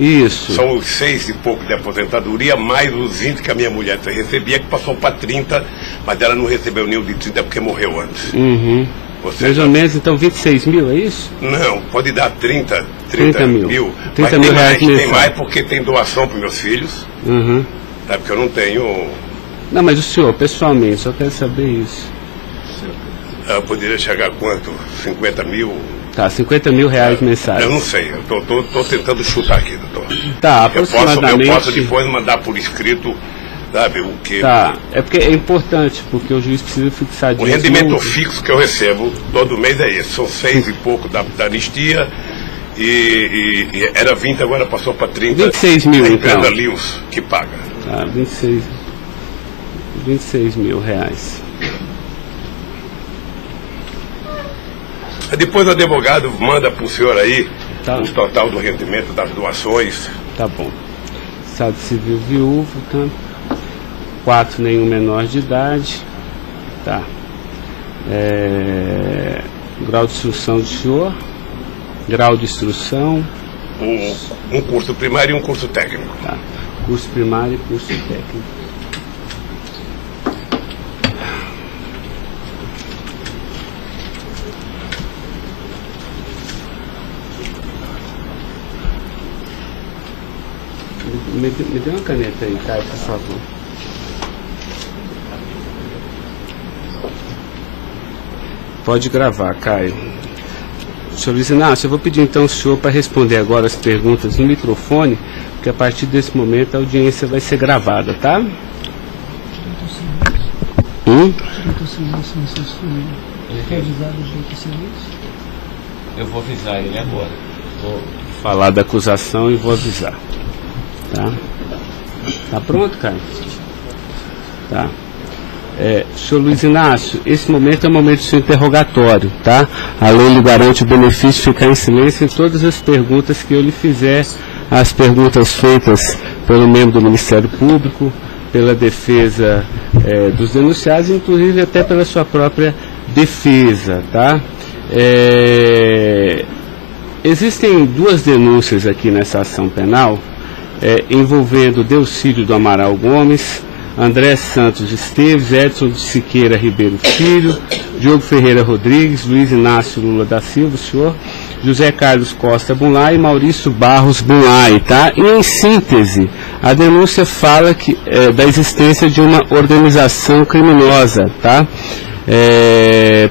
Isso. São os 6 e pouco de aposentadoria, mais os 20 que a minha mulher recebia, que passou para 30, mas ela não recebeu nenhum de 30 porque morreu antes. Uhum. Mais ou menos, então, 26 mil, é isso? Não, pode dar 30 mil. 30 mil reais mensais. Tem mais porque tem doação para meus filhos. Uhum. Tá, porque eu não tenho... Não, mas o senhor, pessoalmente, só quero saber isso. Eu poderia chegar a quanto? 50 mil? Tá, 50 mil reais mensais. Eu não sei, eu tô tentando chutar aqui, doutor. Tá, aproximadamente... Eu posso depois mandar por escrito, sabe, o que... Tá, é porque é importante, porque o juiz precisa fixar... O rendimento fixo que eu recebo todo mês é esse, são 6 e pouco da anistia, e era 20, agora passou para 30. 26 mil, então. A Lewis que paga. Tá, 26 mil reais. Depois o advogado manda para o senhor aí o total do rendimento das doações. Tá bom. Estado civil viúvo, tá? 4, nenhum menor de idade. Tá. Grau de instrução do senhor. Grau de instrução. Um curso primário e um curso técnico. Tá. Curso primário e curso técnico. Me dê uma caneta aí, Caio, por favor. Pode gravar, Caio. Senhor Luiz Inácio, eu vou pedir então ao senhor para responder agora as perguntas no microfone, porque a partir desse momento a audiência vai ser gravada, tá? Eu vou avisar ele agora. Vou falar da acusação e vou avisar. Tá? Tá pronto, Caio? Tá. Senhor Luiz Inácio, esse momento é o momento do seu interrogatório, tá? A lei lhe garante o benefício de ficar em silêncio em todas as perguntas que eu lhe fizer, as perguntas feitas pelo membro do Ministério Público, pela defesa dos denunciados, inclusive até pela sua própria defesa, tá? Existem 2 denúncias aqui nessa ação penal, envolvendo Delcídio do Amaral Gomes, André Santos Esteves, Edson de Siqueira Ribeiro Filho, Diogo Ferreira Rodrigues, Luiz Inácio Lula da Silva, o senhor, José Carlos Costa Bunlai e Maurício Barros Bunlai, tá? E em síntese, a denúncia fala da existência de uma organização criminosa, tá?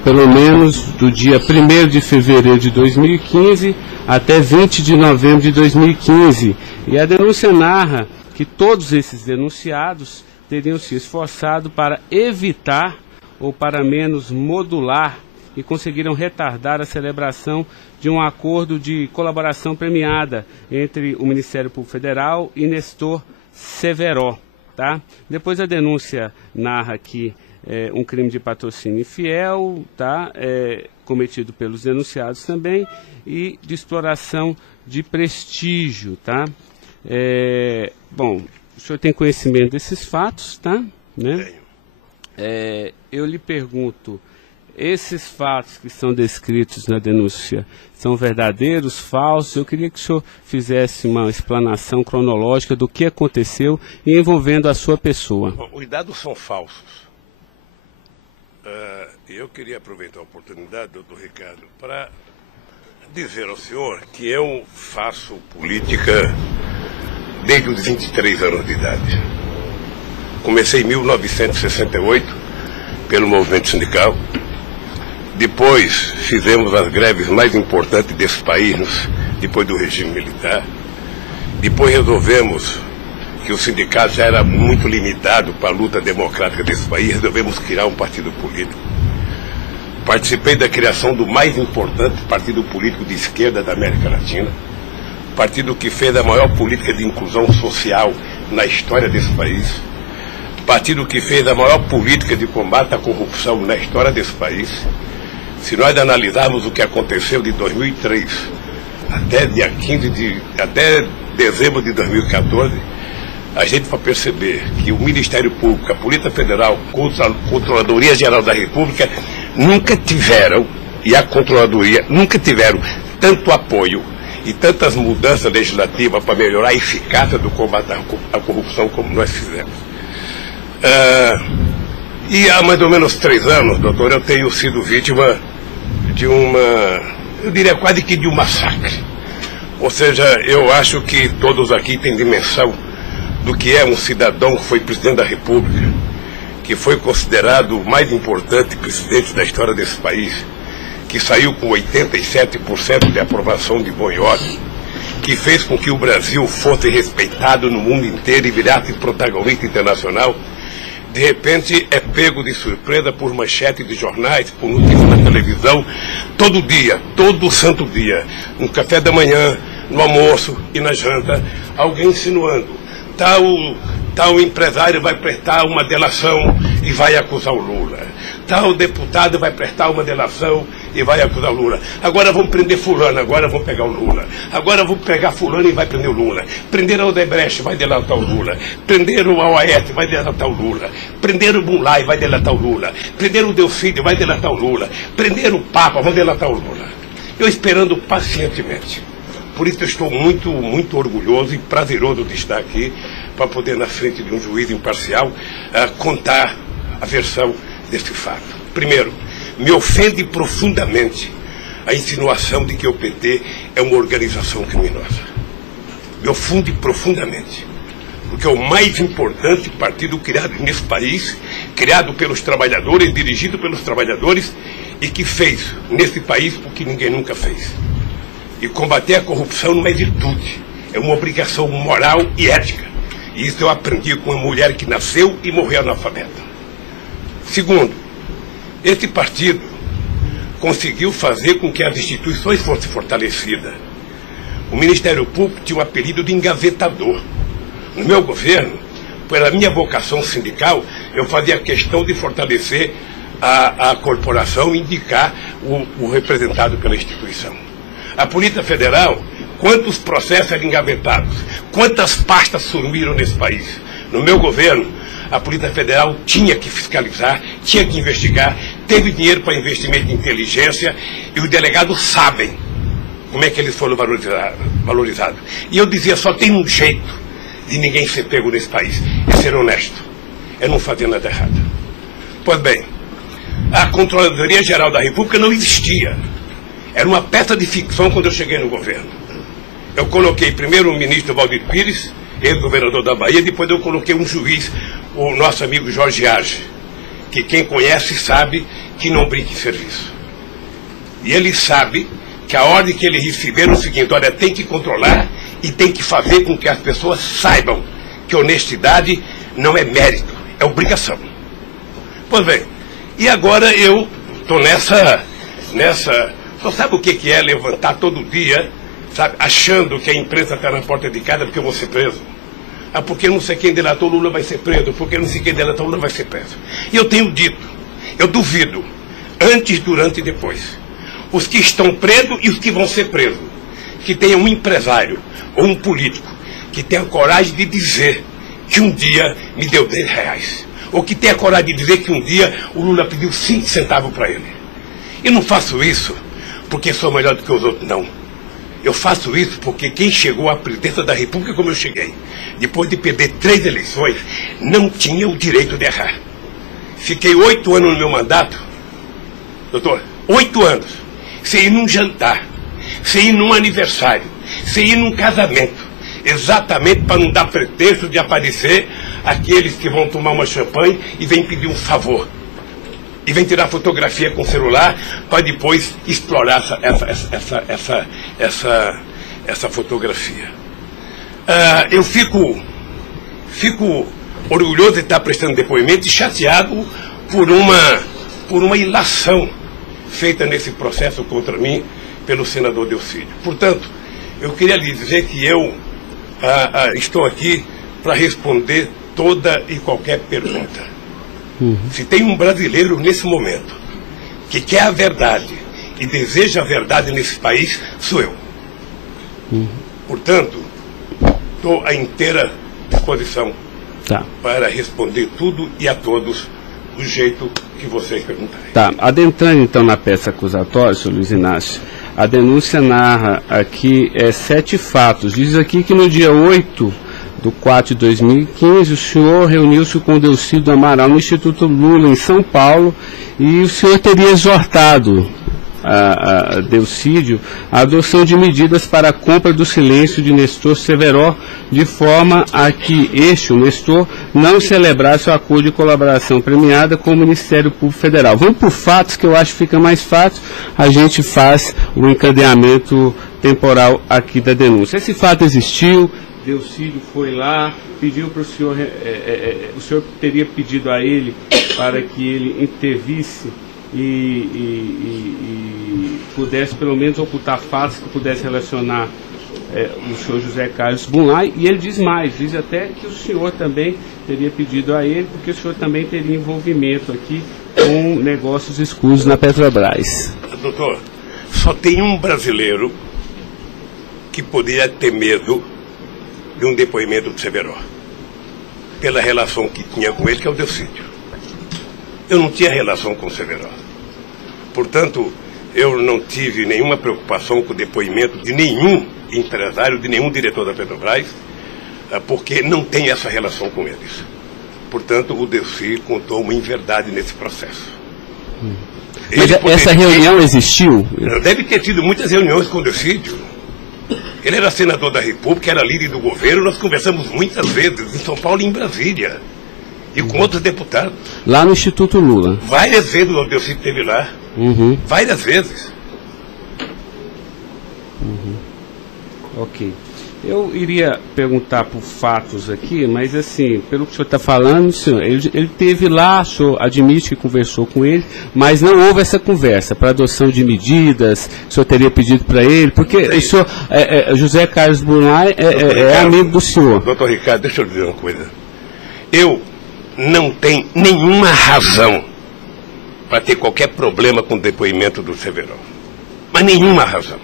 Pelo menos do dia 1º de fevereiro de 2015 até 20 de novembro de 2015. E a denúncia narra que todos esses denunciados teriam se esforçado para evitar ou para menos modular e conseguiram retardar a celebração de um acordo de colaboração premiada entre o Ministério Público Federal e Nestor Severo, tá? Depois a denúncia narra que um crime de patrocínio infiel, tá? Cometido pelos denunciados também, e de exploração de prestígio, tá? Bom, o senhor tem conhecimento desses fatos, tá? Né? Eu lhe pergunto, esses fatos que são descritos na denúncia são verdadeiros, falsos? Eu queria que o senhor fizesse uma explanação cronológica do que aconteceu envolvendo a sua pessoa. Bom, os dados são falsos. Eu queria aproveitar a oportunidade, doutor Ricardo, para dizer ao senhor que eu faço política desde os 23 anos de idade. Comecei em 1968 pelo movimento sindical. Depois fizemos as greves mais importantes desse país, depois do regime militar. Depois resolvemos que o sindicato já era muito limitado para a luta democrática desse país, resolvemos criar um partido político. Participei da criação do mais importante partido político de esquerda da América Latina, partido que fez a maior política de inclusão social na história desse país, partido que fez a maior política de combate à corrupção na história desse país. Se nós analisarmos o que aconteceu de 2003 até dezembro de 2014, a gente vai perceber que o Ministério Público, a Polícia Federal, a Controladoria Geral da República nunca tiveram, e a Controladoria nunca tiveram tanto apoio e tantas mudanças legislativas para melhorar a eficácia do combate à corrupção como nós fizemos. E há mais ou menos 3 anos, doutor, eu tenho sido vítima de eu diria quase que de um massacre. Ou seja, eu acho que todos aqui têm dimensão do que é um cidadão que foi presidente da República, que foi considerado o mais importante presidente da história desse país, que saiu com 87% de aprovação de bom e ódio, que fez com que o Brasil fosse respeitado no mundo inteiro e virasse protagonista internacional, de repente é pego de surpresa por manchete de jornais, por notícias na televisão, todo dia, todo santo dia, no café da manhã, no almoço e na janta, alguém insinuando, tal empresário vai prestar uma delação e vai acusar o Lula. Tal deputado vai prestar uma delação e vai acusar o Lula. Agora vão prender fulano, agora vão pegar o Lula. Agora vão pegar fulano e vai prender o Lula. Prenderam o Odebrecht, vai delatar o Lula. Prenderam o Aoeste, vai delatar o Lula. Prenderam o Bunlai, vai delatar o Lula. Prenderam o Delfídio, vai delatar o Lula. Prenderam o Papa, vão delatar o Lula. Eu esperando pacientemente. Por isso eu estou muito, muito orgulhoso e prazeroso de estar aqui para poder, na frente de um juiz imparcial, contar a versão deste fato. Primeiro, me ofende profundamente a insinuação de que o PT é uma organização criminosa. Me ofende profundamente, porque é o mais importante partido criado nesse país, criado pelos trabalhadores, dirigido pelos trabalhadores, e que fez nesse país o que ninguém nunca fez. E combater a corrupção não é virtude, é uma obrigação moral e ética. E isso eu aprendi com uma mulher que nasceu e morreu analfabeta. Segundo, esse partido conseguiu fazer com que as instituições fossem fortalecidas. O Ministério Público tinha um apelido de engavetador. No meu governo, pela minha vocação sindical, eu fazia questão de fortalecer a corporação e indicar o representado pela instituição. A Polícia Federal, quantos processos eram engavetados, quantas pastas sumiram nesse país. No meu governo, a Polícia Federal tinha que fiscalizar, tinha que investigar, teve dinheiro para investimento de inteligência e os delegados sabem como é que eles foram valorizados. E eu dizia, só tem um jeito de ninguém ser pego nesse país, é ser honesto, é não fazer nada errado. Pois bem, a Controladoria Geral da República não existia. Era uma peça de ficção quando eu cheguei no governo. Eu coloquei primeiro o ministro Valdir Pires, ex-governador da Bahia, depois eu coloquei um juiz, o nosso amigo Jorge Arge, que quem conhece sabe que não brinca em serviço. E ele sabe que a ordem que ele recebeu é o seguinte, olha, tem que controlar e tem que fazer com que as pessoas saibam que honestidade não é mérito, é obrigação. Pois bem, e agora eu estou nessa... Só sabe o que é levantar todo dia, sabe, achando que a imprensa está na porta de casa porque eu vou ser preso? Ah, porque não sei quem delatou Lula vai ser preso, porque não sei quem delatou Lula vai ser preso. E eu tenho dito, eu duvido, antes, durante e depois, os que estão presos e os que vão ser presos, que tenham um empresário ou um político que tenha coragem de dizer que um dia me deu R$10, ou que tenha coragem de dizer que um dia o Lula pediu 5 centavos para ele. Eu não faço isso porque sou melhor do que os outros, não. Eu faço isso porque quem chegou à presidência da República como eu cheguei, depois de perder 3 eleições, não tinha o direito de errar. Fiquei 8 anos no meu mandato, doutor, 8 anos, sem ir num jantar, sem ir num aniversário, sem ir num casamento, exatamente para não dar pretexto de aparecer aqueles que vão tomar uma champanhe e vêm pedir um favor. E vem tirar fotografia com o celular para depois explorar essa fotografia. Eu fico orgulhoso de estar prestando depoimento e chateado por uma ilação feita nesse processo contra mim pelo senador Delfídio. Portanto, eu queria lhe dizer que eu estou aqui para responder toda e qualquer pergunta. Se tem um brasileiro nesse momento que quer a verdade e deseja a verdade nesse país, sou eu. Portanto, estou à inteira disposição para responder tudo e a todos do jeito que vocês perguntarem. Tá, adentrando então na peça acusatória, senhor Luiz Inácio, A denúncia narra aqui 7 fatos. Diz aqui que no dia 8/4/2015, o senhor reuniu-se com o Delcídio Amaral no Instituto Lula, em São Paulo, e o senhor teria exortado a Delcídio a adoção de medidas para a compra do silêncio de Nestor Severo, de forma a que o Nestor, não celebrasse o acordo de colaboração premiada com o Ministério Público Federal. Vamos por fatos, que eu acho que fica mais fácil, a gente faz o encadeamento temporal aqui da denúncia. Esse fato existiu, Delcídio foi lá, pediu para o senhor, o senhor teria pedido a ele para que ele intervisse e pudesse pelo menos ocultar fatos que pudesse relacionar o senhor José Carlos Bunlai, e ele diz mais, diz até que o senhor também teria pedido a ele, porque o senhor também teria envolvimento aqui com negócios escusos na Petrobras. Doutor, só tem um brasileiro que poderia ter medo de um depoimento do Severo, pela relação que tinha com ele, que é o Delcídio. Eu não tinha relação com o Severo. Portanto, eu não tive nenhuma preocupação com o depoimento de nenhum empresário, de nenhum diretor da Petrobras, porque não tem essa relação com eles. Portanto, o Delcídio contou uma inverdade nesse processo. Mas essa reunião existiu? Deve ter tido muitas reuniões com o Delcídio. Ele era senador da República, era líder do governo, nós conversamos muitas vezes, em São Paulo e em Brasília, e com outros deputados. Lá no Instituto Lula? Várias vezes o Delcídio esteve lá. Várias vezes. Ok. Eu iria perguntar por fatos aqui, mas assim, pelo que o senhor está falando, senhor, ele teve lá, o senhor admite que conversou com ele, mas não houve essa conversa para adoção de medidas, o senhor teria pedido para ele, porque o senhor, José Carlos Bunlai é amigo do senhor. Doutor Ricardo, deixa eu dizer uma coisa. Eu não tenho nenhuma razão para ter qualquer problema com o depoimento do Severo. Mas nenhuma razão.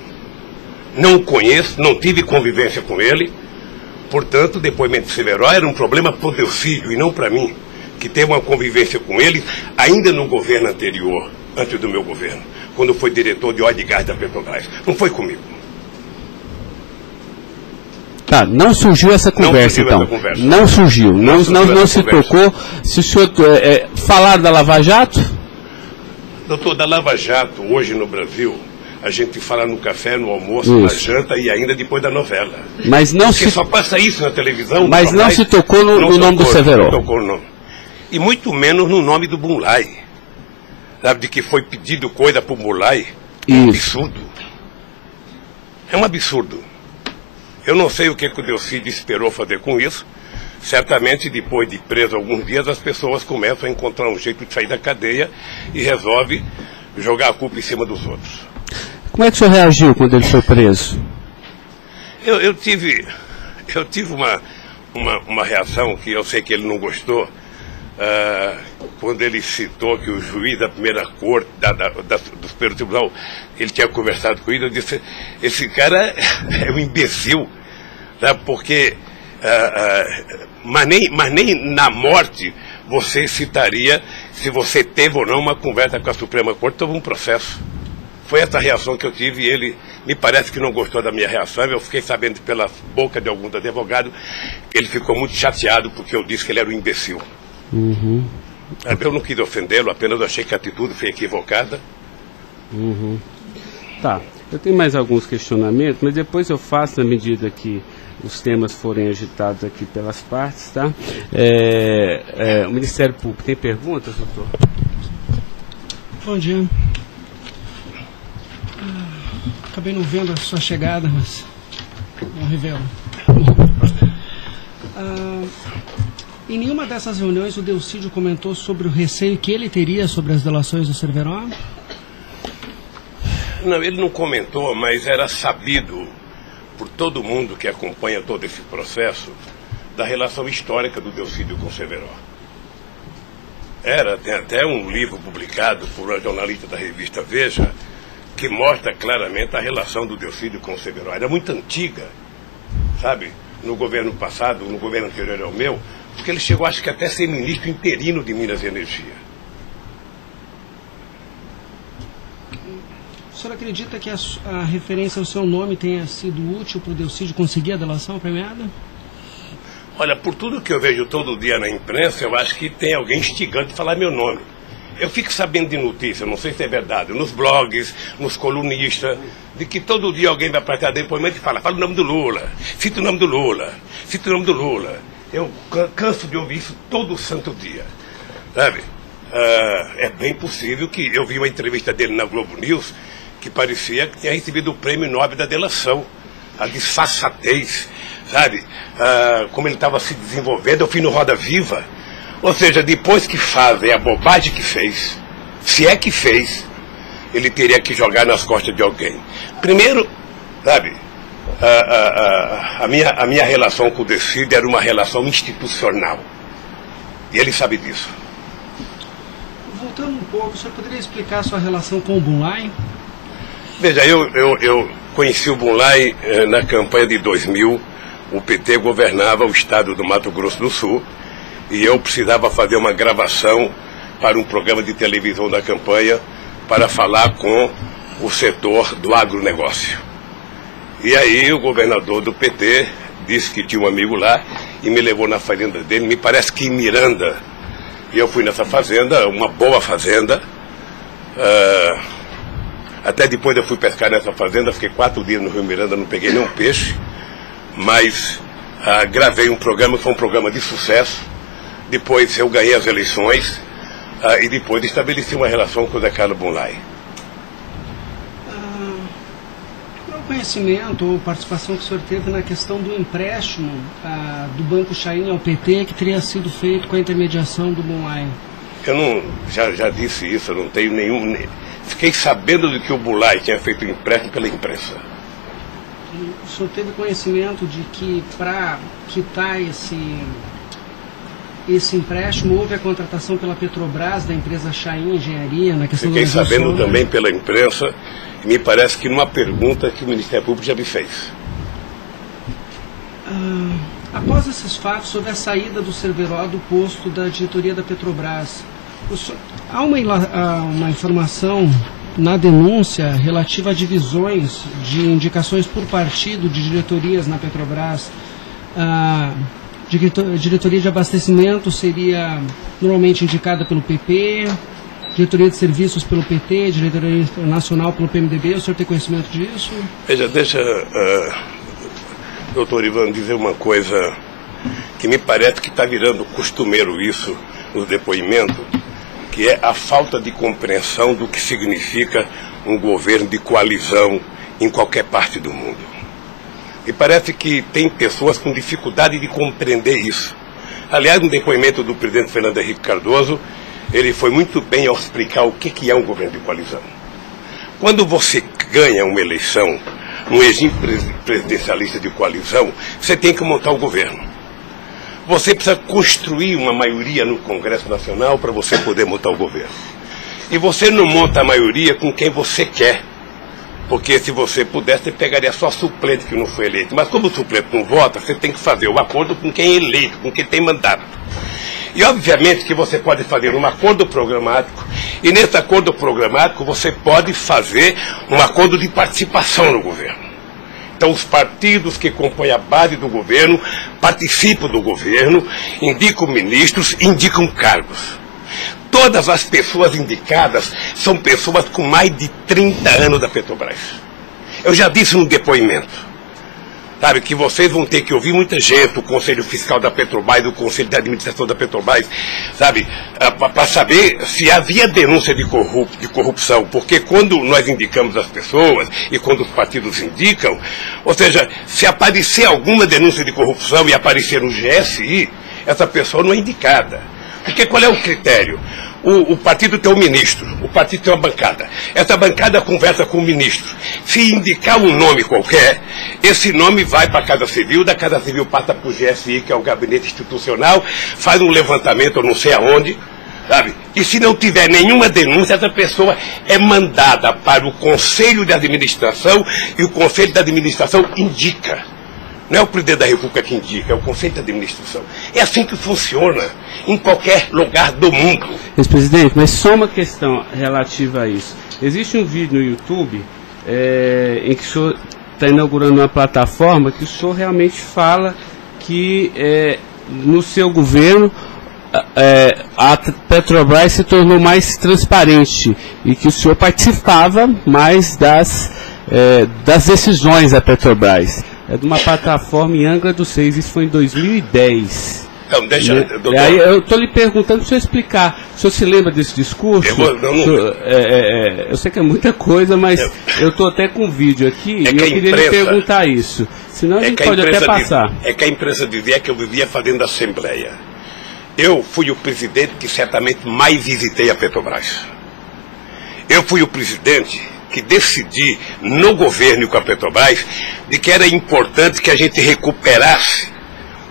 Não o conheço, não tive convivência com ele. Portanto, o depoimento do Severo era um problema para o Delcídio e não para mim, que teve uma convivência com ele ainda no governo anterior, antes do meu governo, quando foi diretor de óleo e gás da Petrobras. Não foi comigo. Tá, não surgiu essa conversa, então. Não surgiu. Não se tocou. Se o senhor falar da Lava Jato? Doutor, da Lava Jato, hoje no Brasil, a gente fala no café, no almoço, na janta e ainda depois da novela. Mas não porque só passa isso na televisão. Mas não se tocou no nome do Severo. Não tocou no nome. E muito menos no nome do Bunlai. Sabe, de que foi pedido coisa para o Bunlai. É um absurdo. É um absurdo. Eu não sei o que o Delcídio esperou fazer com isso. Certamente, depois de preso alguns dias, as pessoas começam a encontrar um jeito de sair da cadeia e resolve jogar a culpa em cima dos outros. Como é que o senhor reagiu quando ele foi preso? Eu tive uma reação que eu sei que ele não gostou, quando ele citou que o juiz da primeira corte, do Superior Tribunal, ele tinha conversado com ele. Eu disse, esse cara é um imbecil, sabe? Porque mas nem na morte você citaria se você teve ou não uma conversa com a Suprema Corte sobre um processo. Foi essa reação que eu tive e ele me parece que não gostou da minha reação. Eu fiquei sabendo pela boca de alguns advogados que ele ficou muito chateado porque eu disse que ele era um imbecil. Eu não quis ofendê-lo, apenas achei que a atitude foi equivocada. Tá, eu tenho mais alguns questionamentos, mas depois eu faço na medida que os temas forem agitados aqui pelas partes, tá? O Ministério Público tem perguntas, doutor? Bom dia. Acabei não vendo a sua chegada, mas não revelo. Em nenhuma dessas reuniões o Delcídio comentou sobre o receio que ele teria sobre as delações do Severo? Não, ele não comentou, mas era sabido por todo mundo que acompanha todo esse processo da relação histórica do Delcídio com o Severo. Tem até um livro publicado por uma jornalista da revista Veja que mostra claramente a relação do Delcídio com o Severo. Era muito antiga, sabe? No governo passado, no governo anterior ao meu, porque ele chegou, acho que até a ser ministro interino de Minas e Energia. senhor acredita que a referência ao seu nome tenha sido útil para o Delcídio conseguir a delação premiada? Olha, por tudo que eu vejo todo dia na imprensa, eu acho que tem alguém instigando de falar meu nome. Eu fico sabendo de notícia, não sei se é verdade, nos blogs, nos colunistas, de que todo dia alguém vai para cá depoimento e fala o nome do Lula, cita o nome do Lula, cita o nome do Lula. Eu canso de ouvir isso todo santo dia, sabe? É bem possível que eu vi uma entrevista dele na Globo News que parecia que tinha recebido o prêmio Nobel da delação, a disfarçatez, sabe? Como ele estava se desenvolvendo, eu fui no Roda Viva. Ou seja, depois que fazem a bobagem que fez, se é que fez, ele teria que jogar nas costas de alguém. Primeiro, sabe, a minha relação com o Delcídio era uma relação institucional. E ele sabe disso. Voltando um pouco, o senhor poderia explicar a sua relação com o Bunlai? Veja, eu conheci o Bunlai na campanha de 2000. O PT governava o estado do Mato Grosso do Sul. E eu precisava fazer uma gravação para um programa de televisão da campanha para falar com o setor do agronegócio. E aí o governador do PT disse que tinha um amigo lá e me levou na fazenda dele, me parece que em Miranda. E eu fui nessa fazenda, uma boa fazenda. Até depois eu fui pescar nessa fazenda, fiquei 4 dias no Rio Miranda, não peguei nenhum peixe. Mas gravei um programa, foi um programa de sucesso. Depois eu ganhei as eleições e depois estabeleci uma relação com o Zé Carlos Bunlai. Qual o conhecimento ou participação que o senhor teve na questão do empréstimo do Banco Chain ao PT que teria sido feito com a intermediação do Bunlai? Eu não, já disse isso, eu não tenho nenhum... Fiquei sabendo de que o Bunlai tinha feito o empréstimo pela imprensa. O senhor teve conhecimento de que para quitar esse empréstimo, houve a contratação pela Petrobras, da empresa Chain Engenharia, na questão Fiquei da sabendo também pela imprensa, e me parece que numa pergunta que o Ministério Público já me fez. Após esses fatos, sobre a saída do Cerveró do posto da diretoria da Petrobras, há uma informação na denúncia relativa a divisões de indicações por partido de diretorias na Petrobras. Diretoria de abastecimento seria normalmente indicada pelo PP, diretoria de serviços pelo PT, diretoria nacional pelo PMDB. O senhor tem conhecimento disso? Veja, deixa, doutor Ivan, dizer uma coisa que me parece que está virando costumeiro isso no depoimento, que é a falta de compreensão do que significa um governo de coalizão em qualquer parte do mundo. E parece que tem pessoas com dificuldade de compreender isso. Aliás, no depoimento do presidente Fernando Henrique Cardoso, ele foi muito bem ao explicar o que é um governo de coalizão. Quando você ganha uma eleição, um regime presidencialista de coalizão, você tem que montar o governo. Você precisa construir uma maioria no Congresso Nacional para você poder montar o governo. E você não monta a maioria com quem você quer. Porque se você pudesse, você pegaria só suplente que não foi eleito. Mas como o suplente não vota, você tem que fazer um acordo com quem é eleito, com quem tem mandato. E obviamente que você pode fazer um acordo programático, e nesse acordo programático você pode fazer um acordo de participação no governo. Então os partidos que compõem a base do governo participam do governo, indicam ministros, indicam cargos. Todas as pessoas indicadas são pessoas com mais de 30 anos da Petrobras. Eu já disse no depoimento, sabe, que vocês vão ter que ouvir muita gente, o Conselho Fiscal da Petrobras, o Conselho de Administração da Petrobras, sabe, para saber se havia denúncia de corrupção, porque quando nós indicamos as pessoas e quando os partidos indicam, ou seja, se aparecer alguma denúncia de corrupção e aparecer no GSI, essa pessoa não é indicada. Porque qual é o critério? O partido tem um ministro, o partido tem uma bancada. Essa bancada conversa com o ministro. Se indicar um nome qualquer, esse nome vai para a Casa Civil, da Casa Civil passa para o GSI, que é o Gabinete Institucional, faz um levantamento, eu não sei aonde, sabe? E se não tiver nenhuma denúncia, essa pessoa é mandada para o Conselho de Administração e o Conselho de Administração indica. Não é o presidente da República que indica, é o Conselho de Administração. É assim que funciona em qualquer lugar do mundo. Ex-presidente, mas só uma questão relativa a isso. Existe um vídeo no YouTube em que o senhor está inaugurando uma plataforma que o senhor realmente fala que no seu governo a Petrobras se tornou mais transparente e que o senhor participava mais das decisões da Petrobras. É de uma plataforma em Angra dos Reis, isso foi em 2010. Então, deixa, doutor. Aí eu estou lhe perguntando para o senhor explicar. O senhor se lembra desse discurso? Eu sei que é muita coisa, mas eu estou até com um vídeo aqui e eu queria lhe perguntar isso. Senão a gente pode até passar. É que a imprensa dizia que eu vivia fazendo assembleia. Eu fui o presidente que certamente mais visitei a Petrobras. Eu fui o presidente que decidi no governo e com a Petrobras de que era importante que a gente recuperasse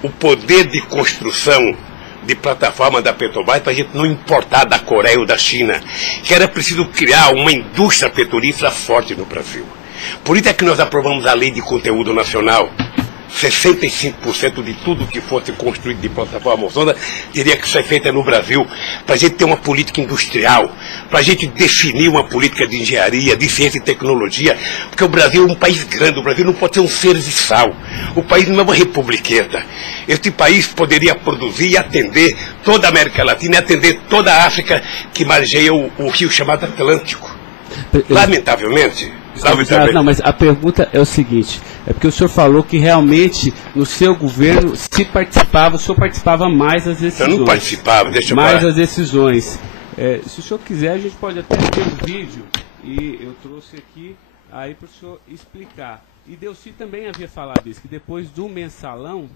o poder de construção de plataforma da Petrobras para a gente não importar da Coreia ou da China, que era preciso criar uma indústria petrolífera forte no Brasil. Por isso é que nós aprovamos a Lei de Conteúdo Nacional. 65% de tudo que fosse construído de plataforma ozônica teria que ser feita no Brasil, para a gente ter uma política industrial, para a gente definir uma política de engenharia, de ciência e tecnologia, porque o Brasil é um país grande, o Brasil não pode ser um serviçal, o país não é uma republiqueta. Este país poderia produzir e atender toda a América Latina e atender toda a África que margeia o rio chamado Atlântico. Lamentavelmente. Não, mas a pergunta é o seguinte, é porque o senhor falou que realmente no seu governo se participava, o senhor participava mais das decisões. Eu não participava, deixa eu mais falar. as decisões. Se o senhor quiser, a gente pode até ter um vídeo, e eu trouxe aqui aí para o senhor explicar. E Delcy também havia falado isso, que depois do mensalão,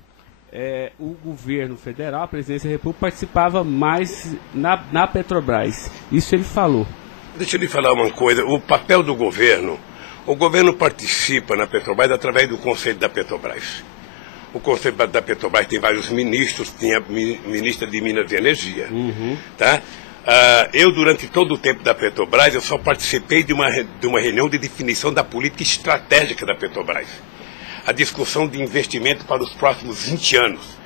o governo federal, a presidência da República, participava mais na Petrobras. Isso ele falou. Deixa eu lhe falar uma coisa, o papel do governo, o governo participa na Petrobras através do Conselho da Petrobras. O Conselho da Petrobras tem vários ministros, tinha ministra de Minas e Energia. Tá? Eu, durante todo o tempo da Petrobras, eu só participei de uma reunião de definição da política estratégica da Petrobras. A discussão de investimento para os próximos 20 anos.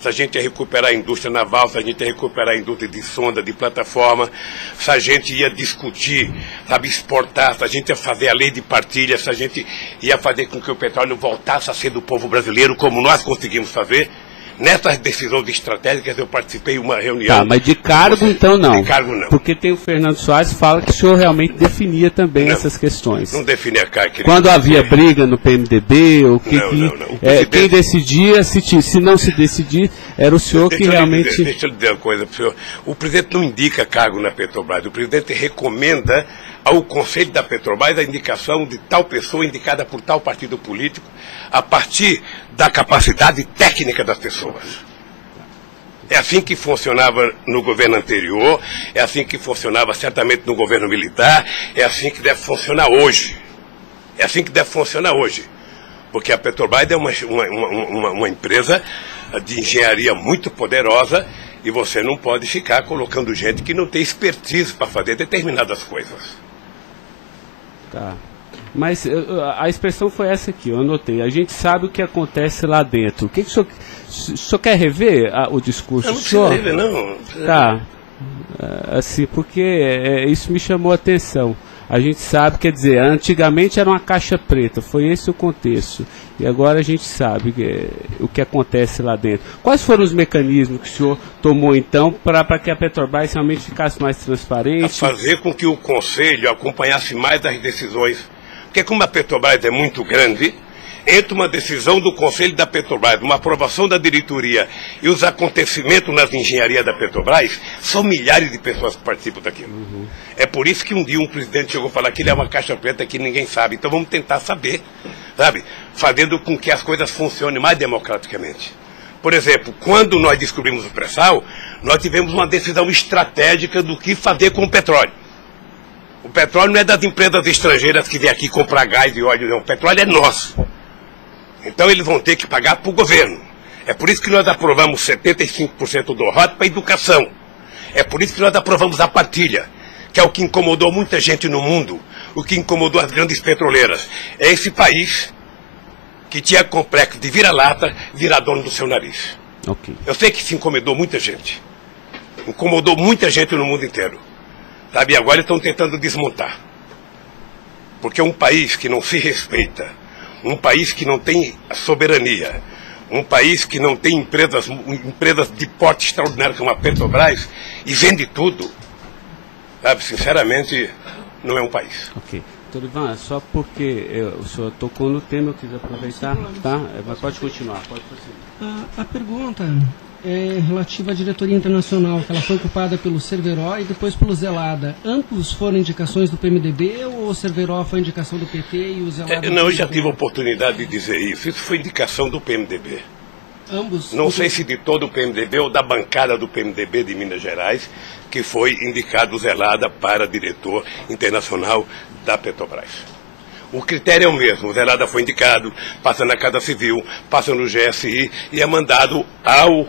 Se a gente ia recuperar a indústria naval, se a gente ia recuperar a indústria de sonda, de plataforma, se a gente ia discutir, sabe, exportar, se a gente ia fazer a lei de partilha, se a gente ia fazer com que o petróleo voltasse a ser do povo brasileiro, como nós conseguimos fazer. Nessas decisões estratégicas eu participei de uma reunião. Tá, mas de cargo então não. De cargo não. Porque tem o Fernando Soares que fala que o senhor realmente definia também essas questões. Não definia cargo. Quando havia briga no PMDB, ou não. Quem decidia, se não se decidir, era o senhor que realmente... Deixa eu lhe dizer uma coisa para o senhor. O presidente não indica cargo na Petrobras. O presidente recomenda ao Conselho da Petrobras a indicação de tal pessoa indicada por tal partido político a partir da capacidade técnica das pessoas. É assim que funcionava no governo anterior, é assim que funcionava certamente no governo militar, é assim que deve funcionar hoje. É assim que deve funcionar hoje. Porque a Petrobras é uma empresa de engenharia muito poderosa e você não pode ficar colocando gente que não tem expertise para fazer determinadas coisas. Tá. Mas a expressão foi essa aqui, eu anotei. A gente sabe o que acontece lá dentro. O que o senhor quer rever o discurso? Eu não preciso rever, não. Tá. Assim, porque isso me chamou a atenção. A gente sabe, quer dizer, antigamente era uma caixa preta, foi esse o contexto. E agora a gente sabe o que acontece lá dentro. Quais foram os mecanismos que o senhor tomou, então, para que a Petrobras realmente ficasse mais transparente? A fazer com que o Conselho acompanhasse mais as decisões. Porque como a Petrobras é muito grande, entre uma decisão do Conselho da Petrobras, uma aprovação da diretoria e os acontecimentos nas engenharias da Petrobras, são milhares de pessoas que participam daquilo. É por isso que um dia um presidente chegou a falar que ele é uma caixa preta que ninguém sabe. Então vamos tentar saber, sabe? Fazendo com que as coisas funcionem mais democraticamente. Por exemplo, quando nós descobrimos o pré-sal, nós tivemos uma decisão estratégica do que fazer com o petróleo. O petróleo não é das empresas estrangeiras que vêm aqui comprar gás e óleo, não. O petróleo é nosso. Então eles vão ter que pagar para o governo. É por isso que nós aprovamos 75% do ROT para a educação. É por isso que nós aprovamos a partilha, que é o que incomodou muita gente no mundo, o que incomodou as grandes petroleiras. É esse país que tinha complexo de vira-lata, virar dono do seu nariz. Okay. Eu sei que isso incomodou muita gente. Incomodou muita gente no mundo inteiro. Sabe, e agora estão tentando desmontar. Porque um país que não se respeita, um país que não tem soberania, um país que não tem empresas de porte extraordinário como a Petrobras e vende tudo, sabe, sinceramente, não é um país. Ok. Doutor Ivan, só porque o senhor tocou no tema, eu quis aproveitar, tá? Mas pode continuar, pode prosseguir. A pergunta é relativa à diretoria internacional, que ela foi ocupada pelo Cerveró e depois pelo Zelada. Ambos foram indicações do PMDB ou o Cerveró foi indicação do PT e o Zelada... Não, eu já tive a oportunidade de dizer isso. Isso foi indicação do PMDB. Ambos? Não sei se de todo o PMDB ou da bancada do PMDB de Minas Gerais, que foi indicado o Zelada para diretor internacional da Petrobras. O critério é o mesmo. O Zelada foi indicado, passa na Casa Civil, passa no GSI e é mandado ao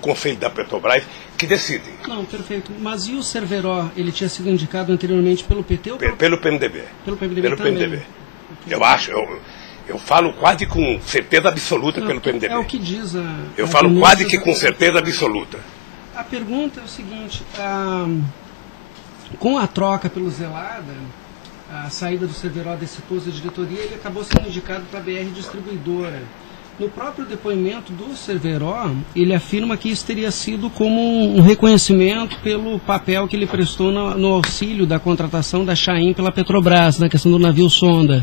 Conselho da Petrobras, que decide. Não, perfeito. Mas e o Cerveró? Ele tinha sido indicado anteriormente pelo PT ou pelo PMDB? Pelo PMDB pelo também. PMDB. Eu acho, eu falo quase com certeza absoluta pelo PMDB. É o que diz a... Eu falo quase que com certeza absoluta. A pergunta é o seguinte, com a troca pelo Zelada, a saída do Cerveró desse posto de diretoria, ele acabou sendo indicado para a BR Distribuidora. No próprio depoimento do Cerveró, ele afirma que isso teria sido como um reconhecimento pelo papel que ele prestou no auxílio da contratação da Chaim pela Petrobras, na questão do navio sonda.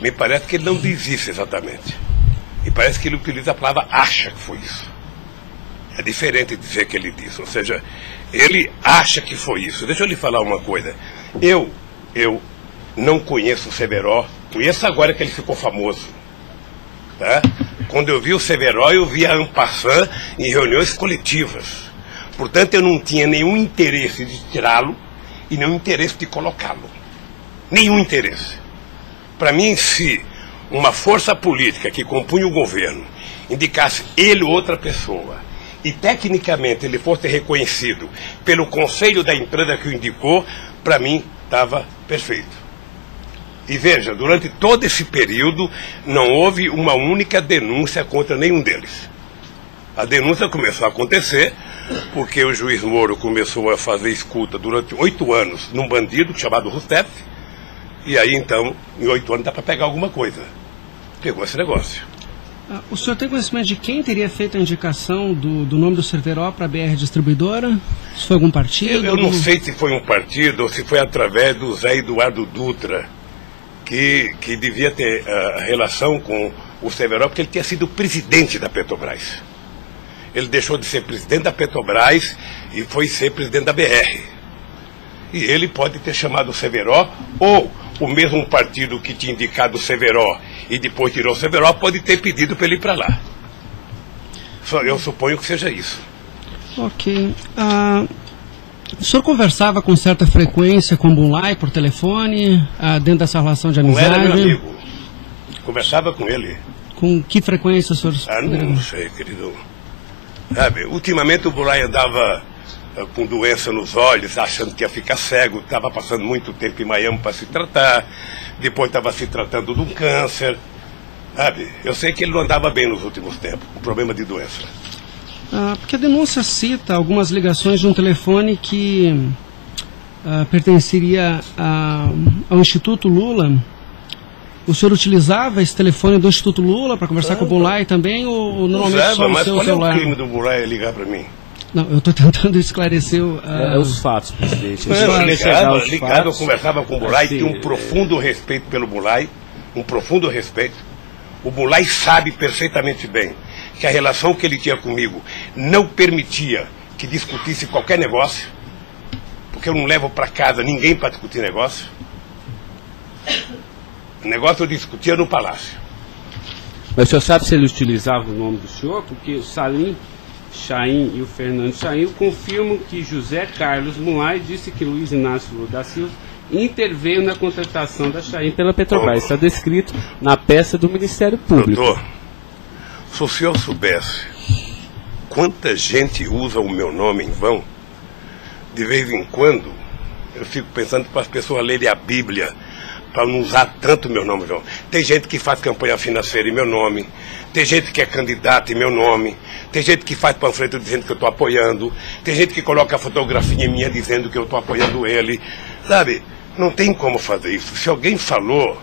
Me parece que ele não diz isso exatamente. Me parece que ele utiliza a palavra acha que foi isso. É diferente de dizer que ele disse. Ou seja, ele acha que foi isso. Deixa eu lhe falar uma coisa. Eu não conheço o Cerveró. Conheço agora que ele ficou famoso. Tá? Quando eu vi o Cerveró, eu vi a en passant em reuniões coletivas. Portanto, eu não tinha nenhum interesse de tirá-lo e nenhum interesse de colocá-lo. Nenhum interesse. Para mim, se uma força política que compunha o governo indicasse ele ou outra pessoa e tecnicamente ele fosse reconhecido pelo conselho da empresa que o indicou, para mim estava perfeito. E veja, durante todo esse período não houve uma única denúncia contra nenhum deles. A denúncia começou a acontecer porque o juiz Moro começou a fazer escuta durante 8 anos num bandido chamado Rousseff, e aí então, em 8 anos dá para pegar alguma coisa. Pegou esse negócio. O senhor tem conhecimento de quem teria feito a indicação do nome do Cerveró para a BR Distribuidora? Se foi algum partido? Eu não sei se foi um partido ou se foi através do Zé Eduardo Dutra, que devia ter relação com o Cerveró, porque ele tinha sido presidente da Petrobras. Ele deixou de ser presidente da Petrobras e foi ser presidente da BR. E ele pode ter chamado o Cerveró, ou o mesmo partido que tinha indicado o Cerveró e depois tirou o Cerveró pode ter pedido para ele ir para lá. Eu suponho que seja isso. Ok. O senhor conversava com certa frequência com o Bunlai por telefone, dentro dessa relação de amizade? Não era meu amigo. Conversava com ele. Com que frequência o senhor... Não sei, querido. Sabe, ultimamente o Bunlai andava com doença nos olhos, achando que ia ficar cego, estava passando muito tempo em Miami para se tratar, depois estava se tratando de um câncer. Sabe, eu sei que ele não andava bem nos últimos tempos, com problema de doença. Porque a denúncia cita algumas ligações de um telefone que pertenceria ao Instituto Lula. O senhor utilizava esse telefone do Instituto Lula para conversar com o Bunlai também, ou normalmente só no seu celular? Mas qual é o crime do Bunlai ligar para mim? Não, eu estou tentando esclarecer os fatos, presidente. Ligava, eu conversava com o Bunlai, tinha um profundo respeito pelo Bunlai, um profundo respeito. O Bunlai sabe perfeitamente bem que a relação que ele tinha comigo não permitia que discutisse qualquer negócio, porque eu não levo para casa ninguém para discutir negócio. O negócio eu discutia no palácio. Mas o senhor sabe se ele utilizava o nome do senhor? Porque o Salim Chaim e o Fernando Chaim confirmam que José Carlos Bunlai disse que Luiz Inácio Lula da Silva interveio na contratação da Chaim pela Petrobras. Está descrito na peça do Ministério Público. Doutor, se o senhor soubesse quanta gente usa o meu nome em vão, de vez em quando eu fico pensando para as pessoas lerem a Bíblia, para não usar tanto meu nome, João. Tem gente que faz campanha financeira em meu nome, tem gente que é candidato em meu nome, tem gente que faz panfleto dizendo que eu estou apoiando, tem gente que coloca a fotografia minha dizendo que eu estou apoiando ele, sabe? Não tem como fazer isso. Se alguém falou,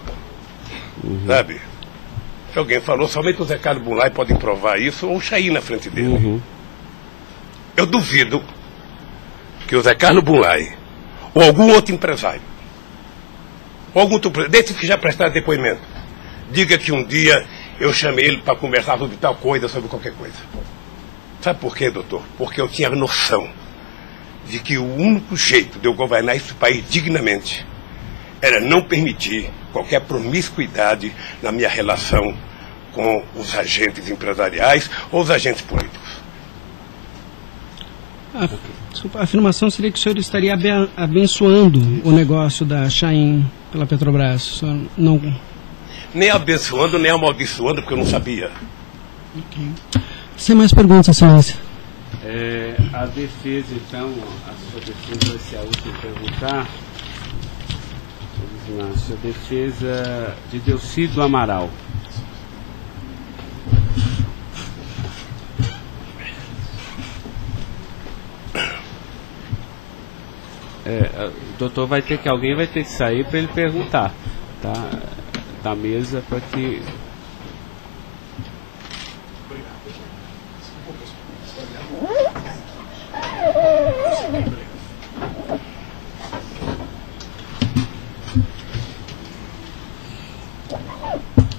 sabe? Se alguém falou, somente o Zé Carlos Bunlai pode provar isso, ou o Chaí na frente dele. Eu duvido que o Zé Carlos Bunlai, ou algum outro empresário, ou algum outro, desses que já prestaram depoimento, diga que um dia eu chamei ele para conversar sobre tal coisa, sobre qualquer coisa. Sabe por quê, doutor? Porque eu tinha noção de que o único jeito de eu governar esse país dignamente era não permitir qualquer promiscuidade na minha relação com os agentes empresariais ou os agentes políticos. A afirmação seria que o senhor estaria abençoando o negócio da Chaim pela Petrobras. O senhor não... Nem abençoando, nem amaldiçoando, porque eu não sabia. Sem mais perguntas, excelência. A defesa, então, a sua defesa vai ser a última a perguntar. A sua defesa de Delcídio Amaral. O doutor vai ter que, alguém vai ter que sair para ele perguntar, tá? Da mesa para que...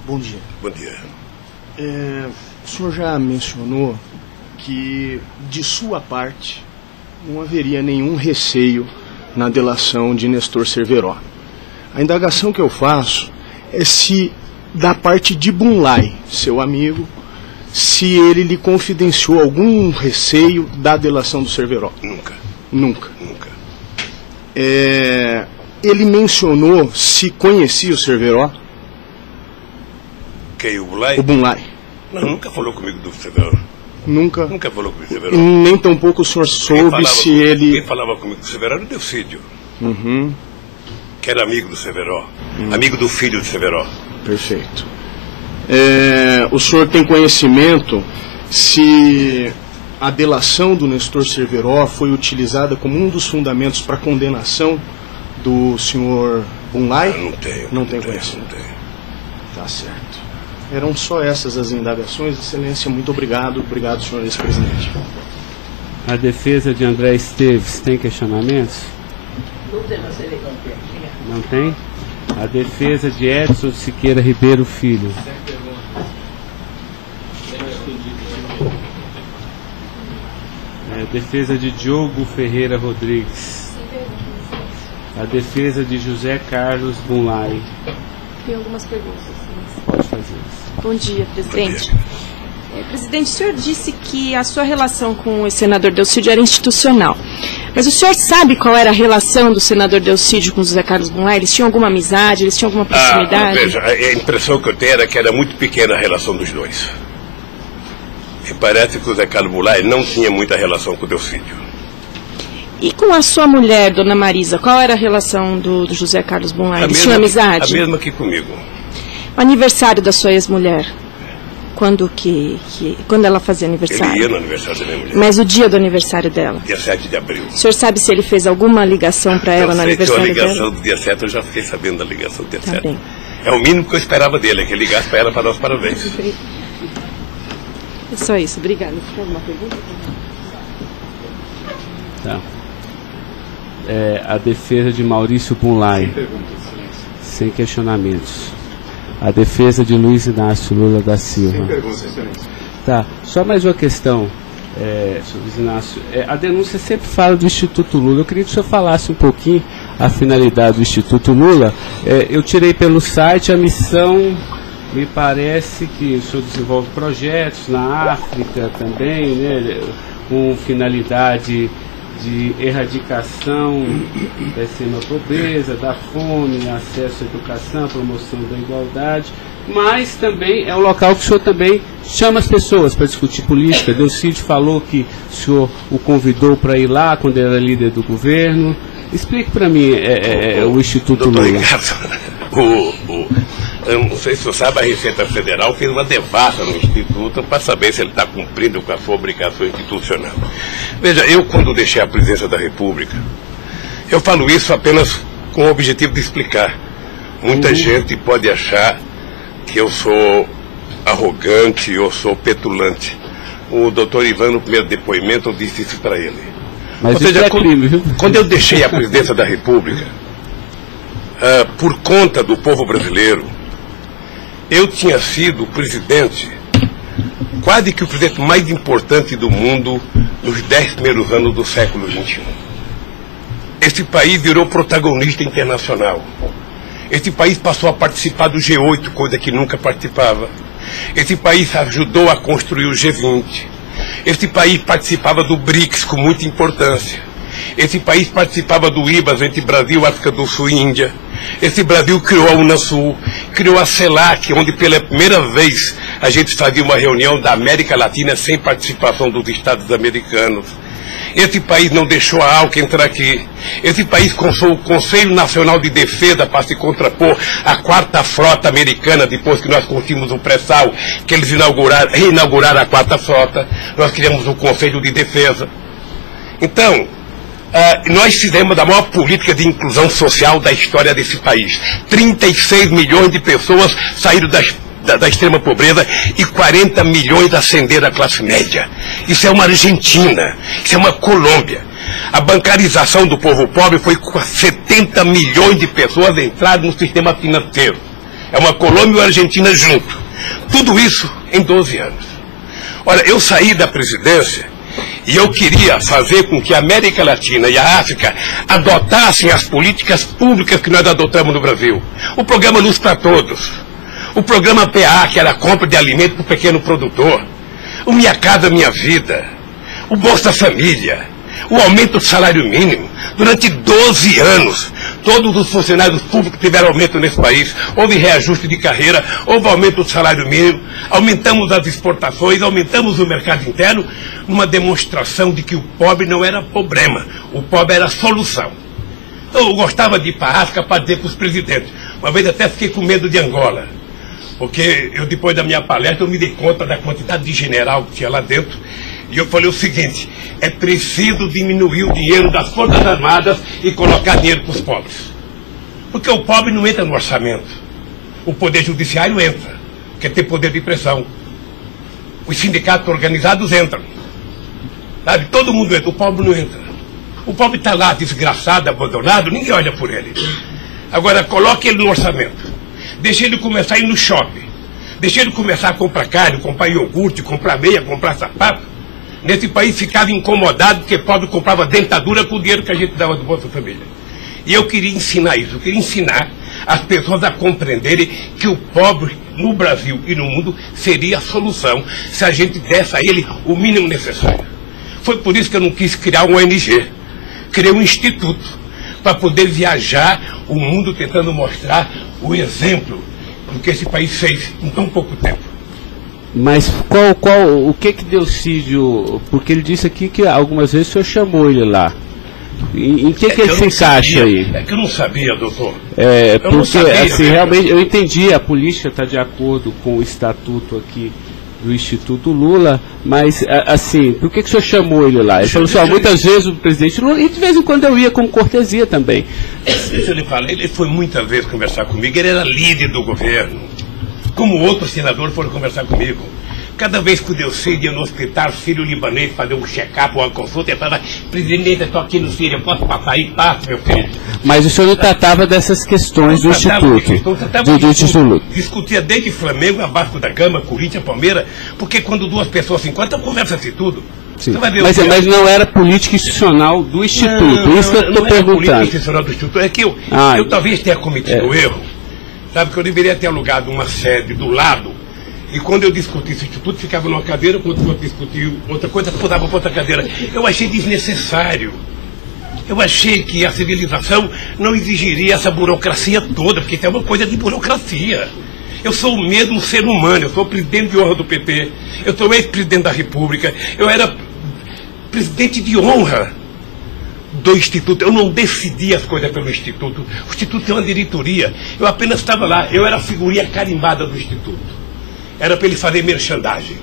Bom dia. Bom dia. O senhor já mencionou que, de sua parte, não haveria nenhum receio na delação de Nestor Cerveró. A indagação que eu faço é se, da parte de Bunlai, seu amigo, se ele lhe confidenciou algum receio da delação do Cerveró. Nunca. Nunca. Nunca. Ele mencionou se conhecia o Cerveró? Quem, o Bunlai? O Bunlai. Não, nunca falou comigo do Cerveró. Nunca? Nunca falou comigo do Cerveró. Nem tampouco o senhor soube se ele... Quem falava comigo do Cerveró era o Delcídio. Que era amigo do Cerveró. Amigo do filho do Cerveró. Perfeito. O senhor tem conhecimento se a delação do Nestor Cerveró foi utilizada como um dos fundamentos para a condenação do senhor Bunlai? Não tenho. Não tem conhecimento. Não tenho. Tá certo. Eram só essas as indagações. Excelência, muito obrigado. Obrigado, senhor ex-presidente. A defesa de André Esteves tem questionamentos? Não tem? A defesa de Edson Siqueira Ribeiro Filho. A defesa de Diogo Ferreira Rodrigues. A defesa de José Carlos Bunlai. Tem algumas perguntas. Pode fazer. Bom dia, presidente. Presidente, o senhor disse que a sua relação com o senador Delcídio era institucional. Mas o senhor sabe qual era a relação do senador Delcídio com o José Carlos Bunlai? Eles tinham alguma amizade? Eles tinham alguma proximidade? Veja, a impressão que eu tenho era que era muito pequena a relação dos dois. E parece que o José Carlos Bunlai não tinha muita relação com o Delcídio. E com a sua mulher, dona Marisa, qual era a relação do José Carlos Bunlai? Eles tinham amizade? A mesma que comigo. O aniversário da sua ex-mulher? Quando ela fazia aniversário? Ele ia no aniversário da minha mulher. Mas o dia do aniversário dela? Dia 7 de abril. O senhor sabe se ele fez alguma ligação para ela no aniversário dela? A ligação do dia 7, eu já fiquei sabendo da ligação do dia 7. Bem. É o mínimo que eu esperava dele, é que ele ligasse para ela para dar os parabéns. É só isso, obrigada. Tem alguma pergunta? Tá. A defesa de Maurício Bunlai. Sem questionamentos. A defesa de Luiz Inácio Lula da Silva. Sem perguntas, excelência. Tá, só mais uma questão, senhor Luiz Inácio. A denúncia sempre fala do Instituto Lula. Eu queria que o senhor falasse um pouquinho a finalidade do Instituto Lula. Eu tirei pelo site a missão, me parece que o senhor desenvolve projetos na África também, né, com finalidade de erradicação da extrema pobreza, da fome, acesso à educação, promoção da igualdade, mas também é um local que o senhor também chama as pessoas para discutir política. Delcídio falou que o senhor o convidou para ir lá quando ele era líder do governo. Explique para mim o Instituto Doutor Lula. Ricardo, eu não sei se você sabe, a Receita Federal fez uma devassa no Instituto para saber se ele está cumprindo com a sua obrigação institucional. Veja, eu quando deixei a presidência da República, eu falo isso apenas com o objetivo de explicar. Muita gente pode achar que eu sou arrogante ou sou petulante. O doutor Ivan, no primeiro depoimento, eu disse isso para ele. Mas ou seja, é crime, viu? quando eu deixei a presidência da República, por conta do povo brasileiro, eu tinha sido presidente, quase que o presidente mais importante do mundo nos 10 primeiros anos do século XXI. Esse país virou protagonista internacional. Esse país passou a participar do G8, coisa que nunca participava. Esse país ajudou a construir o G20. Esse país participava do BRICS com muita importância. Esse país participava do IBAS entre Brasil, África do Sul e Índia. Esse Brasil criou a Unasul, criou a CELAC, onde pela primeira vez a gente fazia uma reunião da América Latina sem participação dos Estados americanos. Esse país não deixou a ALCA entrar aqui. Esse país consultou o Conselho Nacional de Defesa para se contrapor à 4ª Frota Americana, depois que nós conseguimos o pré-sal, que eles reinauguraram a 4ª Frota. Nós criamos o Conselho de Defesa. Então, nós fizemos a maior política de inclusão social da história desse país. 36 milhões de pessoas saíram da extrema pobreza e 40 milhões ascenderam à classe média. Isso é uma Argentina, isso é uma Colômbia. A bancarização do povo pobre foi com 70 milhões de pessoas entraram no sistema financeiro. É uma Colômbia e uma Argentina junto. Tudo isso em 12 anos. Olha, eu saí da presidência e eu queria fazer com que a América Latina e a África adotassem as políticas públicas que nós adotamos no Brasil. O programa Luz para Todos. O programa PA, que era a compra de alimento para o pequeno produtor. O Minha Casa Minha Vida. O Bolsa Família. O aumento do salário mínimo. Durante 12 anos, todos os funcionários públicos tiveram aumento nesse país. Houve reajuste de carreira, houve aumento do salário mínimo. Aumentamos as exportações, aumentamos o mercado interno, numa demonstração de que o pobre não era problema. O pobre era a solução. Eu gostava de ir para a África para dizer para os presidentes. Uma vez até fiquei com medo de Angola. Porque eu, depois da minha palestra, eu me dei conta da quantidade de general que tinha lá dentro. E eu falei o seguinte, é preciso diminuir o dinheiro das Forças Armadas e colocar dinheiro para os pobres. Porque o pobre não entra no orçamento. O Poder Judiciário entra, porque tem poder de pressão. Os sindicatos organizados entram. Sabe? Todo mundo entra, o pobre não entra. O pobre está lá, desgraçado, abandonado, ninguém olha por ele. Agora, coloque ele no orçamento. Deixa ele começar a ir no shopping. Deixa ele começar a comprar carne, comprar iogurte, comprar meia, comprar sapato. Nesse país ficava incomodado porque pobre comprava dentadura com o dinheiro que a gente dava do Bolsa Família. E eu queria ensinar isso, eu queria ensinar as pessoas a compreenderem que o pobre no Brasil e no mundo seria a solução se a gente desse a ele o mínimo necessário. Foi por isso que eu não quis criar uma ONG. Criei um instituto para poder viajar o mundo tentando mostrar o exemplo do que esse país fez em tão pouco tempo. Mas o que Delcídio, porque ele disse aqui que algumas vezes o senhor chamou ele lá. Em que ele se encaixa aí? É que eu não sabia, doutor. Porque assim, realmente, eu entendi, a política está de acordo com o estatuto aqui do Instituto Lula, mas assim, por que o senhor chamou ele lá? Ele falou assim, muitas vezes o presidente Lula, e de vez em quando eu ia com cortesia também. Deixa eu lhe falar, ele foi muitas vezes conversar comigo, ele era líder do governo, como outros senadores foram conversar comigo. Cada vez que o Delcídio ia no hospital sírio-libanês fazer um check-up ou uma consulta, ele falava, presidente, eu estou aqui no Sírio, eu posso passar aí? Passa, meu filho. Mas o senhor não tratava dessas questões do Instituto? Discutia desde Flamengo a Vasco da Gama, Corinthians, Palmeiras, porque quando duas pessoas se encontram, conversa-se tudo. Sim. Mas não era política institucional do Instituto, isso que eu estou perguntando. Não era política institucional do Instituto, é que eu talvez tenha cometido erro, sabe, que eu deveria ter alugado uma sede do lado. E quando eu discuti esse instituto, ficava numa cadeira, quando eu discutia outra coisa, mudava para outra cadeira. Eu achei desnecessário. Eu achei que a civilização não exigiria essa burocracia toda, porque isso é uma coisa de burocracia. Eu sou o mesmo ser humano, eu sou presidente de honra do PT, eu sou ex-presidente da República, eu era presidente de honra do Instituto. Eu não decidi as coisas pelo Instituto. O Instituto tem uma diretoria. Eu apenas estava lá, eu era a figurinha carimbada do Instituto. Era para ele fazer merchandising.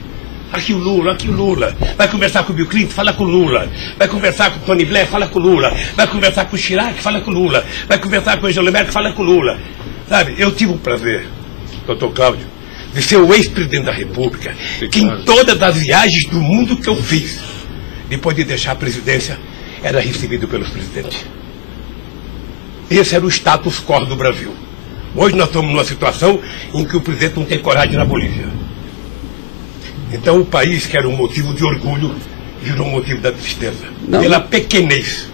Aqui o Lula. Vai conversar com o Bill Clinton, fala com o Lula. Vai conversar com o Tony Blair, fala com o Lula. Vai conversar com o Chirac, fala com o Lula. Vai conversar com o Angela Merkel, fala com o Lula. Sabe, eu tive o prazer, doutor Cláudio, de ser o ex-presidente da República, que em todas as viagens do mundo que eu fiz, depois de deixar a presidência, era recebido pelos presidentes. Esse era o status quo do Brasil. Hoje nós estamos numa situação em que o presidente não tem coragem na Bolívia. Então o país, que era um motivo de orgulho, virou um motivo da tristeza. Pela pequenez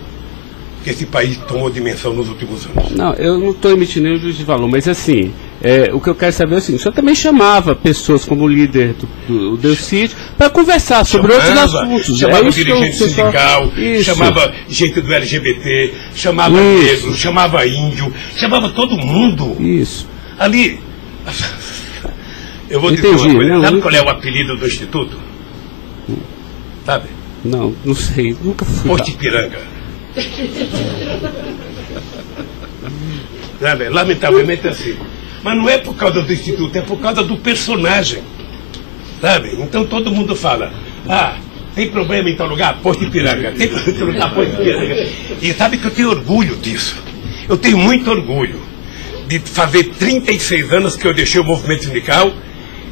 que esse país tomou dimensão nos últimos anos. Não, eu não estou emitindo nenhum juízo de valor, mas assim, o que eu quero saber é o seguinte: o senhor também chamava pessoas como o líder do Delcídio para conversar sobre outros assuntos. Chamava dirigente sindical, chamava gente do LGBT, chamava negro, chamava índio, chamava todo mundo. Isso. Ali, eu vou dizer uma coisa, sabe qual é o apelido do Instituto? Sabe? Não sei, nunca fui. Posto Ipiranga. Sabe? Lamentavelmente é assim. Mas não é por causa do Instituto, é por causa do personagem. Sabe? Então todo mundo fala, tem problema em tal lugar? Posto Ipiranga. Tem problema em tal lugar? Posto Ipiranga. E sabe que eu tenho orgulho disso. Eu tenho muito orgulho de fazer 36 anos que eu deixei o movimento sindical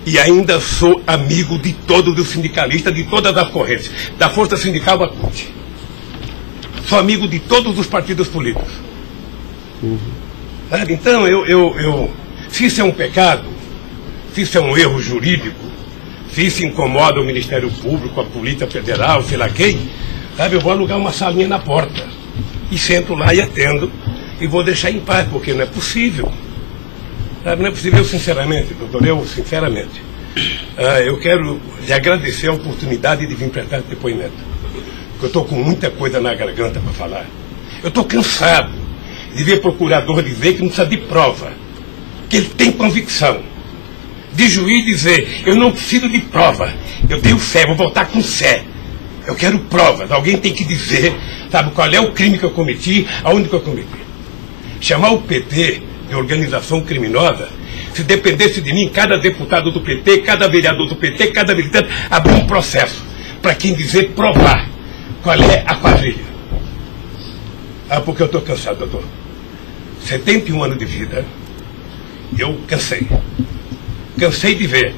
e ainda sou amigo de todos os sindicalistas, de todas as correntes, da Força Sindical à CUT. Sou amigo de todos os partidos políticos. Sabe? Então, se isso é um pecado, se isso é um erro jurídico, se isso incomoda o Ministério Público, a Polícia Federal, sei lá quem, sabe, eu vou alugar uma salinha na porta e sento lá e atendo e vou deixar em paz, porque não é possível. Sabe, não é possível, sinceramente, doutor, sinceramente, eu quero lhe agradecer a oportunidade de vir prestar esse depoimento. Porque eu estou com muita coisa na garganta para falar. Eu estou cansado de ver procurador dizer que não precisa de prova, que ele tem convicção. De juiz dizer, eu não preciso de prova, eu tenho fé, vou voltar com fé. Eu quero provas, alguém tem que dizer, sabe, qual é o crime que eu cometi, aonde que eu cometi. Chamar o PT de organização criminosa, se dependesse de mim, cada deputado do PT, cada vereador do PT, cada militante, abrir um processo para quem dizer, provar qual é a quadrilha. Porque eu estou cansado, doutor. 71 anos de vida, eu cansei. Cansei de ver,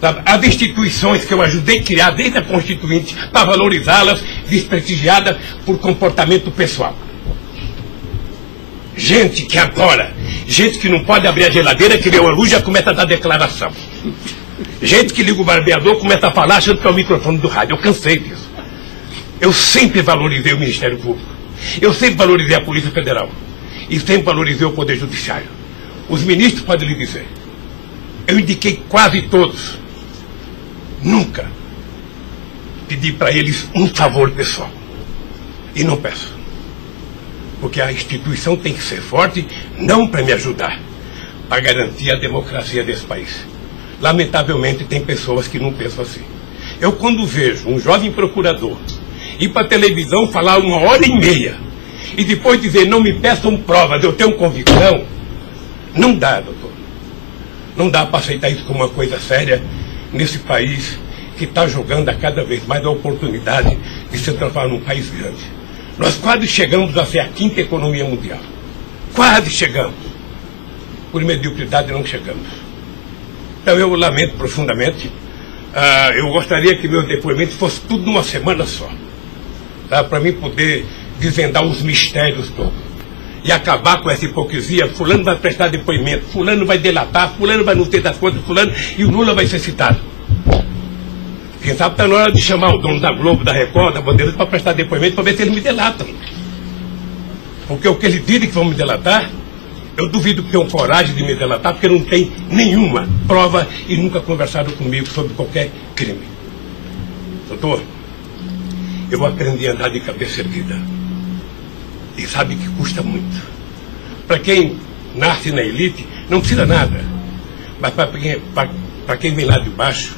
sabe, as instituições que eu ajudei a criar desde a Constituinte, para valorizá-las, desprestigiadas por comportamento pessoal. Gente que agora, gente que não pode abrir a geladeira, que vê uma luz, já começa a dar declaração. Gente que liga o barbeador, começa a falar achando que é o microfone do rádio. Eu cansei disso. Eu sempre valorizei o Ministério Público. Eu sempre valorizei a Polícia Federal. E sempre valorizei o Poder Judiciário. Os ministros podem lhe dizer. Eu indiquei quase todos. Nunca pedi para eles um favor pessoal. E não peço. Porque a instituição tem que ser forte, não para me ajudar, para garantir a democracia desse país. Lamentavelmente, tem pessoas que não pensam assim. Eu, quando vejo um jovem procurador ir para a televisão falar 1h30 e depois dizer, não me peçam provas, eu tenho convicção, não dá, doutor. Não dá para aceitar isso como uma coisa séria nesse país que está jogando a cada vez mais a oportunidade de se transformar num país grande. Nós quase chegamos a ser a 5ª economia mundial. Quase chegamos. Por mediocridade não chegamos. Então eu lamento profundamente. Eu gostaria que meu depoimento fosse tudo numa semana só. Para mim poder desvendar os mistérios todos. E acabar com essa hipocrisia. Fulano vai prestar depoimento, fulano vai delatar, fulano vai não ter das contas, fulano, e o Lula vai ser citado. Quem sabe está na hora de chamar o dono da Globo, da Record, da Bandeirantes para prestar depoimento para ver se eles me delatam. Porque o que eles dizem que vão me delatar, eu duvido que tenham coragem de me delatar, porque não tem nenhuma prova e nunca conversaram comigo sobre qualquer crime. Doutor, eu aprendi a andar de cabeça erguida. E sabe que custa muito. Para quem nasce na elite, não precisa nada. Mas para quem vem lá de baixo,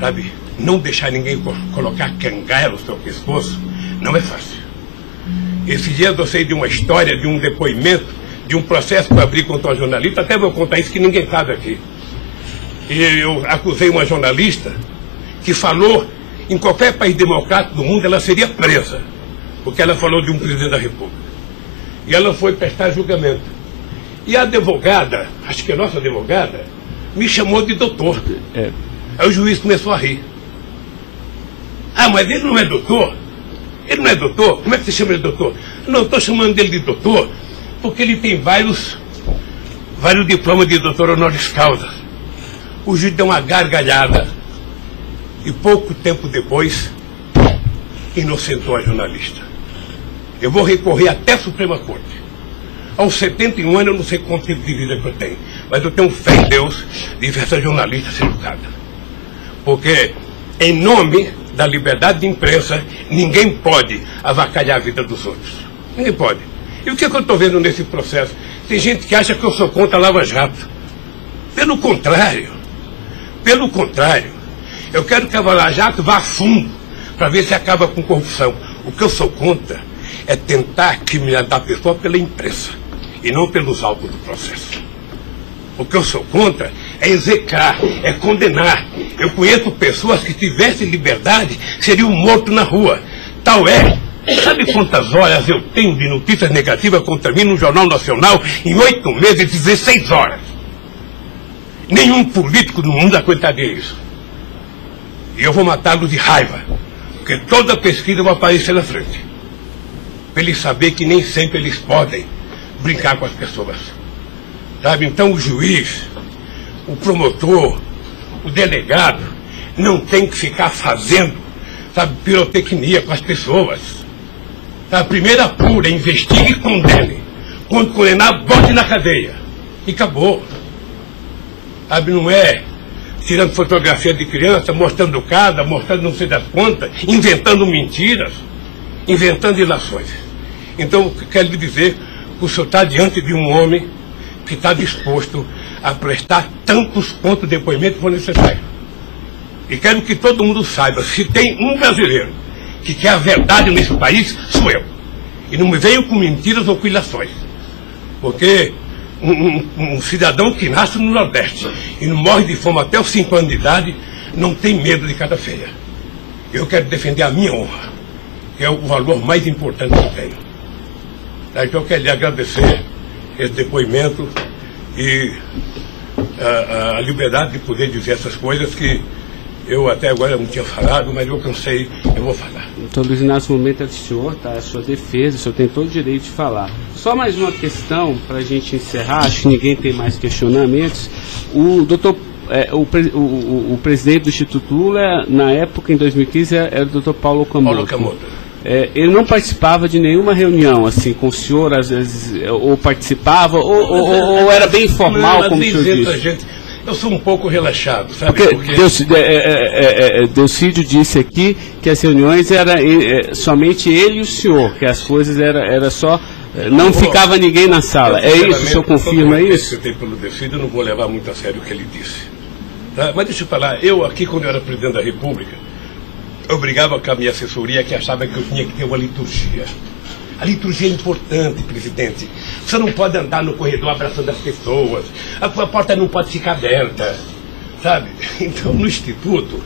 sabe, não deixar ninguém colocar cangaia no seu pescoço, não é fácil. Esses dias eu sei de uma história, de um depoimento, de um processo que eu abri contra uma jornalista, até vou contar isso que ninguém sabe aqui. E eu acusei uma jornalista que falou em qualquer país democrático do mundo ela seria presa, porque ela falou de um presidente da República. E ela foi prestar julgamento. E a advogada, acho que a nossa advogada, me chamou de doutor. Aí o juiz começou a rir. Ah, mas ele não é doutor? Ele não é doutor? Como é que você chama ele de doutor? Não, estou chamando dele de doutor porque ele tem vários diplomas de doutor honoris causa. O juiz deu uma gargalhada e pouco tempo depois inocentou a jornalista. Eu vou recorrer até a Suprema Corte. Aos 71 anos eu não sei quanto tempo de vida que eu tenho, mas eu tenho fé em Deus de ver essa jornalista ser educada. Porque em nome da liberdade de imprensa, ninguém pode avacalhar a vida dos outros. Ninguém pode. E o que eu estou vendo nesse processo? Tem gente que acha que eu sou contra a Lava Jato. Pelo contrário. Pelo contrário. Eu quero que a Lava Jato vá a fundo para ver se acaba com corrupção. O que eu sou contra é tentar criminalizar a pessoa pela imprensa e não pelos autos do processo. O que eu sou contra é execrar, é condenar. Eu conheço pessoas que tivessem liberdade seriam mortos na rua. Tal é. Sabe quantas horas eu tenho de notícias negativas contra mim no Jornal Nacional em 8 meses, 16 horas? Nenhum político no mundo aguentaria isso. E eu vou matá-lo de raiva, porque toda pesquisa vai aparecer na frente. Para eles saberem que nem sempre eles podem brincar com as pessoas. Sabe? Então o juiz, o promotor, o delegado, não tem que ficar fazendo, sabe, pirotecnia com as pessoas. A primeira apura, investigue e condene. Quando condenar, bote na cadeia. E acabou. Sabe, não é tirando fotografia de criança, mostrando casa, mostrando não sei das quantas, inventando mentiras, inventando ilações. Então, quero lhe dizer que o senhor está diante de um homem que está disposto a prestar tantos quantos depoimentos for necessário. E quero que todo mundo saiba, se tem um brasileiro que quer a verdade nesse país, sou eu. E não me venham com mentiras ou com ilações. Porque um cidadão que nasce no Nordeste e não morre de fome até os 5 anos de idade, não tem medo de cara feia. Eu quero defender a minha honra, que é o valor mais importante que eu tenho. Então eu quero lhe agradecer esse depoimento e a liberdade de poder dizer essas coisas que eu até agora não tinha falado, mas eu cansei, eu vou falar. Então, Luiz Inácio, o momento é do senhor, tá? A sua defesa, o senhor tem todo o direito de falar. Só mais uma questão para a gente encerrar, acho que ninguém tem mais questionamentos. O presidente do Instituto Lula, na época, em 2015, era o doutor Paulo Camoto. Ele não participava de nenhuma reunião, assim, com o senhor, às vezes, ou participava, ou era bem informal, como o senhor disse? Eu sou um pouco relaxado, sabe? Porque Delcídio disse aqui que as reuniões eram somente ele e o senhor, que as coisas era só... Não ficava ninguém na sala. É isso? O senhor confirma isso? Eu tenho pelo Delcídio, eu não vou levar muito a sério o que ele disse. Tá? Mas deixa eu falar, eu aqui, quando eu era presidente da República, eu brigava com a minha assessoria que achava que eu tinha que ter uma liturgia. A liturgia é importante, presidente. Você não pode andar no corredor abraçando as pessoas. A porta não pode ficar aberta, sabe? Então, no Instituto,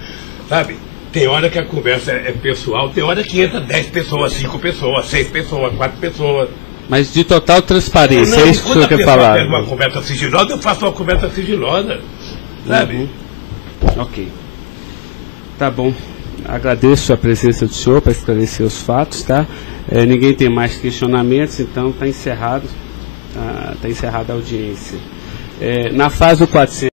sabe, tem hora que a conversa é pessoal, tem hora que entra 10 pessoas, 5 pessoas, 6 pessoas, 4 pessoas. Mas de total transparência, é isso que o senhor quer falar? Quando uma conversa sigilosa, eu faço uma conversa sigilosa, sabe? Ok. Tá bom. Agradeço a presença do senhor para esclarecer os fatos, tá? Ninguém tem mais questionamentos, então está encerrado a audiência. Na fase do 400.